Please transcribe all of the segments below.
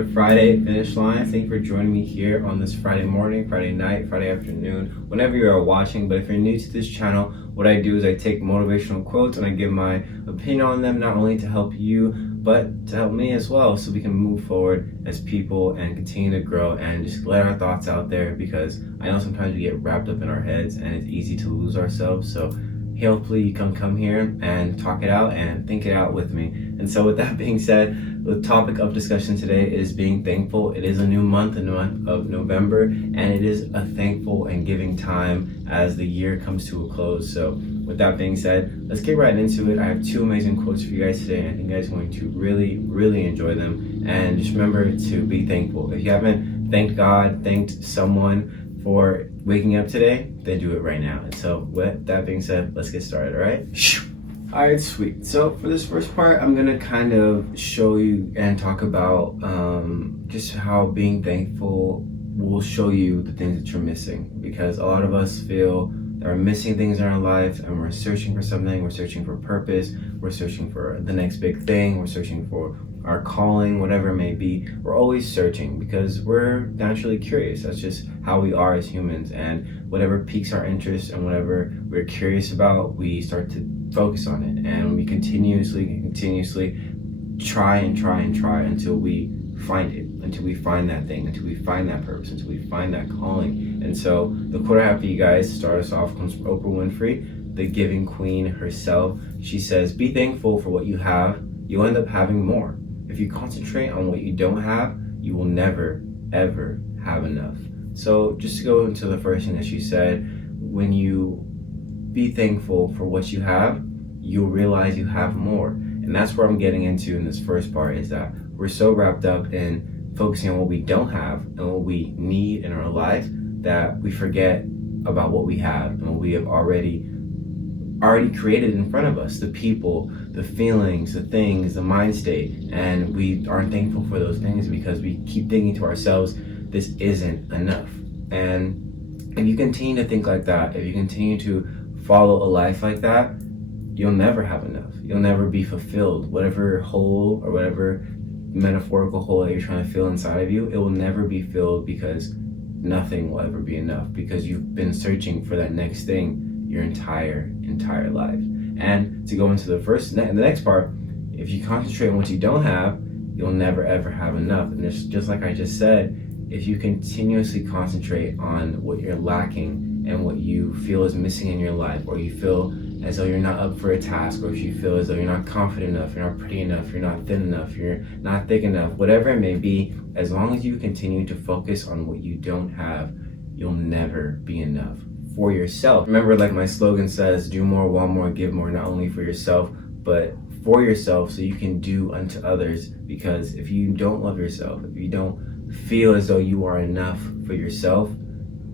another Friday finish line. Thank you for joining me here on this Friday morning, Friday night, Friday afternoon, whenever you are watching. But if you're new to this channel, what I do is I take motivational quotes and I give my opinion on them, not only to help you, but to help me as well, so we can move forward as people and continue to grow and just let our thoughts out there, because I know sometimes we get wrapped up in our heads and it's easy to lose ourselves. So hopefully you can come here and talk it out and think it out with me. And so with that being said, the topic of discussion today is being thankful. It is a new month, the month of November, and it is a thankful and giving time as the year comes to a close. So with that being said, let's get right into it. I have two amazing quotes for you guys today, and I think you guys are going to really enjoy them. And just remember to be thankful. If you haven't thanked God, thanked someone for waking up today, then do it right now. And so with that being said, let's get started. All right, sweet. So for this first part, I'm gonna kind of show you and talk about just how being thankful will show you the things that you're missing, because a lot of us feel that we're missing things in our life and we're searching for something. We're searching for purpose, we're searching for the next big thing, we're searching for our calling, whatever it may be. We're always searching because we're naturally curious. That's just how we are as humans, and whatever piques our interest and whatever we're curious about, we start to focus on it, and we continuously try until we find it, until we find that thing, until we find that purpose, until we find that calling. And so the quote I have for you guys to start us off comes from Oprah Winfrey, the giving queen herself. She says, "Be thankful for what you have. You'll end up having more. If you concentrate on what you don't have, you will never, ever have enough." So just to go into the first thing that she said, when you be thankful for what you have, you'll realize you have more. And that's where I'm getting into in this first part, is that we're so wrapped up in focusing on what we don't have and what we need in our life that we forget about what we have and what we have already created in front of us, the people, the feelings, the things, the mind state. And we aren't thankful for those things because we keep thinking to ourselves, this isn't enough. And if you continue to think like that, if you continue to follow a life like that, you'll never have enough. You'll never be fulfilled. Whatever hole or whatever metaphorical hole that you're trying to fill inside of you, it will never be filled, because nothing will ever be enough, because you've been searching for that next thing your entire life. And to go into the next part, if you concentrate on what you don't have, you'll never ever have enough. And it's just like I just said, if you continuously concentrate on what you're lacking and what you feel is missing in your life, or you feel as though you're not up for a task, or if you feel as though you're not confident enough, you're not pretty enough, you're not thin enough, you're not thick enough, whatever it may be, as long as you continue to focus on what you don't have, you'll never be enough for yourself. Remember, like my slogan says, do more, want more, give more, not only for yourself, but for yourself, so you can do unto others. Because if you don't love yourself, if you don't feel as though you are enough for yourself,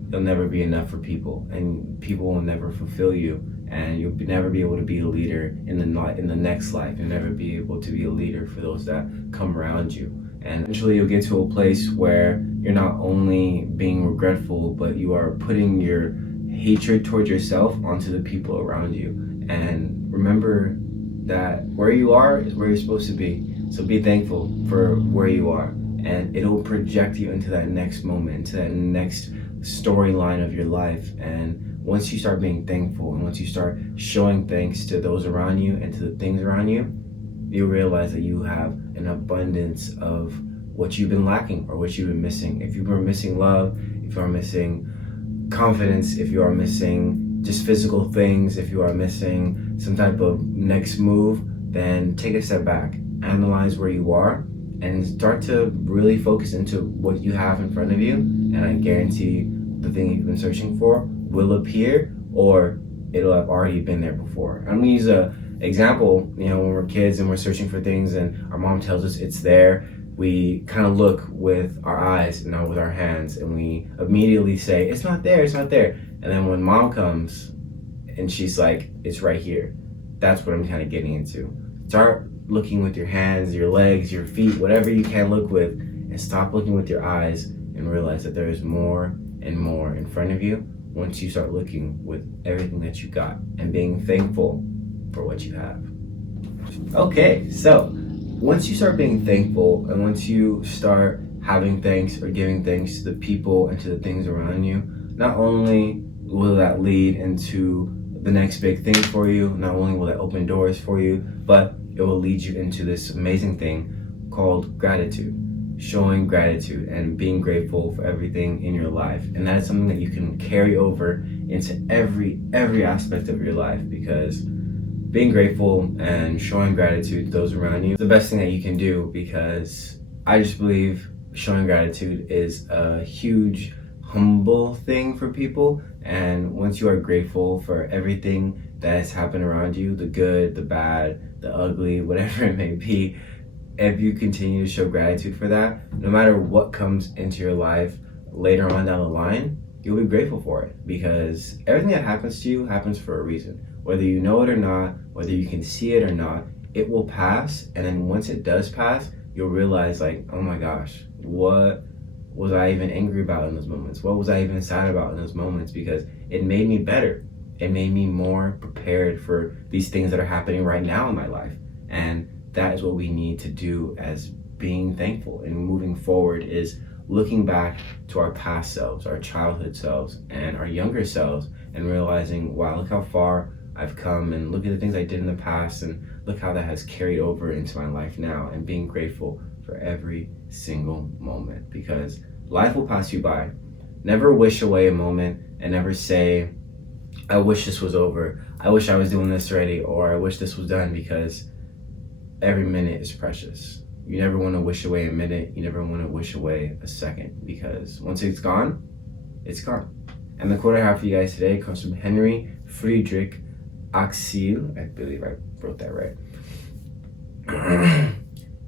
you'll never be enough for people, and people will never fulfill you, and you'll never be able to be a leader in the next life. You'll never be able to be a leader for those that come around you. And eventually you'll get to a place where you're not only being regretful, but you are putting your hatred towards yourself onto the people around you. And remember that where you are is where you're supposed to be. So be thankful for where you are, and it'll project you into that next moment, into that next storyline of your life. And once you start being thankful, and once you start showing thanks to those around you and to the things around you, you realize that you have an abundance of what you've been lacking or what you've been missing. If you were missing love, if you are missing confidence, if you are missing just physical things, if you are missing some type of next move, then take a step back, analyze where you are, and start to really focus into what you have in front of you. And I guarantee you, the thing you've been searching for will appear, or it'll have already been there before. I'm gonna use an example. When we're kids and we're searching for things and our mom tells us it's there, we kind of look with our eyes and not with our hands, and we immediately say, it's not there, it's not there. And then when mom comes and she's like, it's right here, that's what I'm kind of getting into. Start looking with your hands, your legs, your feet, whatever you can look with, and stop looking with your eyes, and realize that there is more and more in front of you once you start looking with everything that you got and being thankful for what you have. Okay, so once you start being thankful and once you start having thanks or giving thanks to the people and to the things around you, not only will that lead into the next big thing for you, not only will that open doors for you, but it will lead you into this amazing thing called gratitude. Showing gratitude and being grateful for everything in your life. And that is something that you can carry over into every aspect of your life, because being grateful and showing gratitude to those around you is the best thing that you can do, because I just believe showing gratitude is a huge humble thing for people. And once you are grateful for everything that has happened around you, the good, the bad, the ugly, whatever it may be, if you continue to show gratitude for that, no matter what comes into your life later on down the line, you'll be grateful for it, because everything that happens to you happens for a reason. Whether you know it or not, whether you can see it or not, it will pass. And then once it does pass, you'll realize, like, oh my gosh, what was I even angry about in those moments? What was I even sad about in those moments? Because it made me better. It made me more prepared for these things that are happening right now in my life. And that is what we need to do as being thankful and moving forward, is looking back to our past selves, our childhood selves, and our younger selves, and realizing, wow, look how far I've come, and look at the things I did in the past, and look how that has carried over into my life now, and being grateful for every single moment, because life will pass you by. Never wish away a moment, and never say, I wish this was over, I wish I was doing this already, or I wish this was done, because every minute is precious. You never want to wish away a minute. You never want to wish away a second, because once it's gone, it's gone. And the quote I have for you guys today comes from Henry Friedrich Axel. I believe I wrote that right.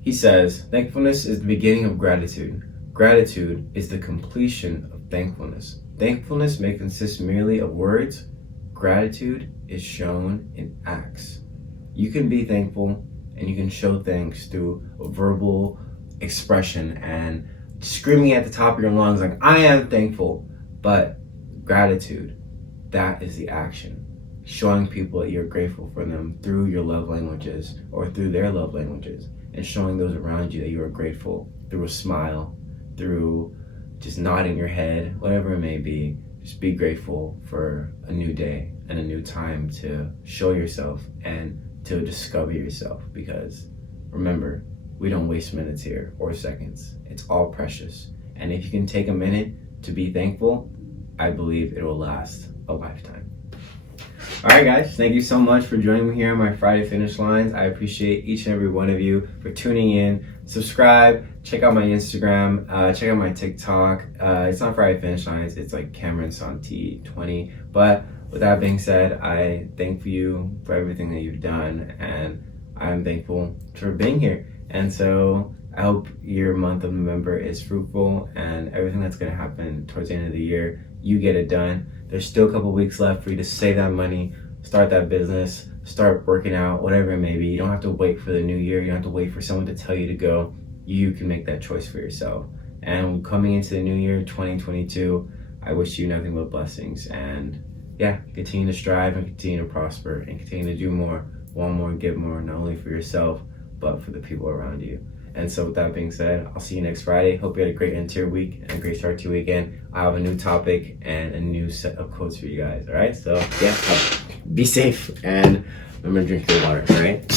He says, thankfulness is the beginning of gratitude. Gratitude is the completion of thankfulness. Thankfulness may consist merely of words. Gratitude is shown in acts. You can be thankful and you can show thanks through a verbal expression and screaming at the top of your lungs like, I am thankful. But gratitude, that is the action. Showing people that you're grateful for them through your love languages or through their love languages, and showing those around you that you are grateful through a smile, through just nodding your head, whatever it may be. Just be grateful for a new day and a new time to show yourself and to discover yourself, because remember, we don't waste minutes here or seconds. It's all precious. And if you can take a minute to be thankful, I believe it will last a lifetime. All right, guys, thank you so much for joining me here on my Friday Finish Lines. I appreciate each and every one of you for tuning in. Subscribe, check out my Instagram, check out my TikTok. It's not Friday Finish Lines, it's like Cameron Santi 20. But with that being said, I thank you for everything that you've done, and I'm thankful for being here. And so I hope your month of November is fruitful, and everything that's going to happen towards the end of the year, you get it done. There's still a couple weeks left for you to save that money, start that business, start working out, whatever it may be. You don't have to wait for the new year. You don't have to wait for someone to tell you to go. You can make that choice for yourself. And coming into the new year, 2022, I wish you nothing but blessings. And yeah, continue to strive and continue to prosper and continue to do more, want more, give more, not only for yourself, but for the people around you. And so with that being said, I'll see you next Friday. Hope you had a great end to your week and a great start to your weekend. I have a new topic and a new set of quotes for you guys, all right? So yeah, be safe and remember to drink your water, all right?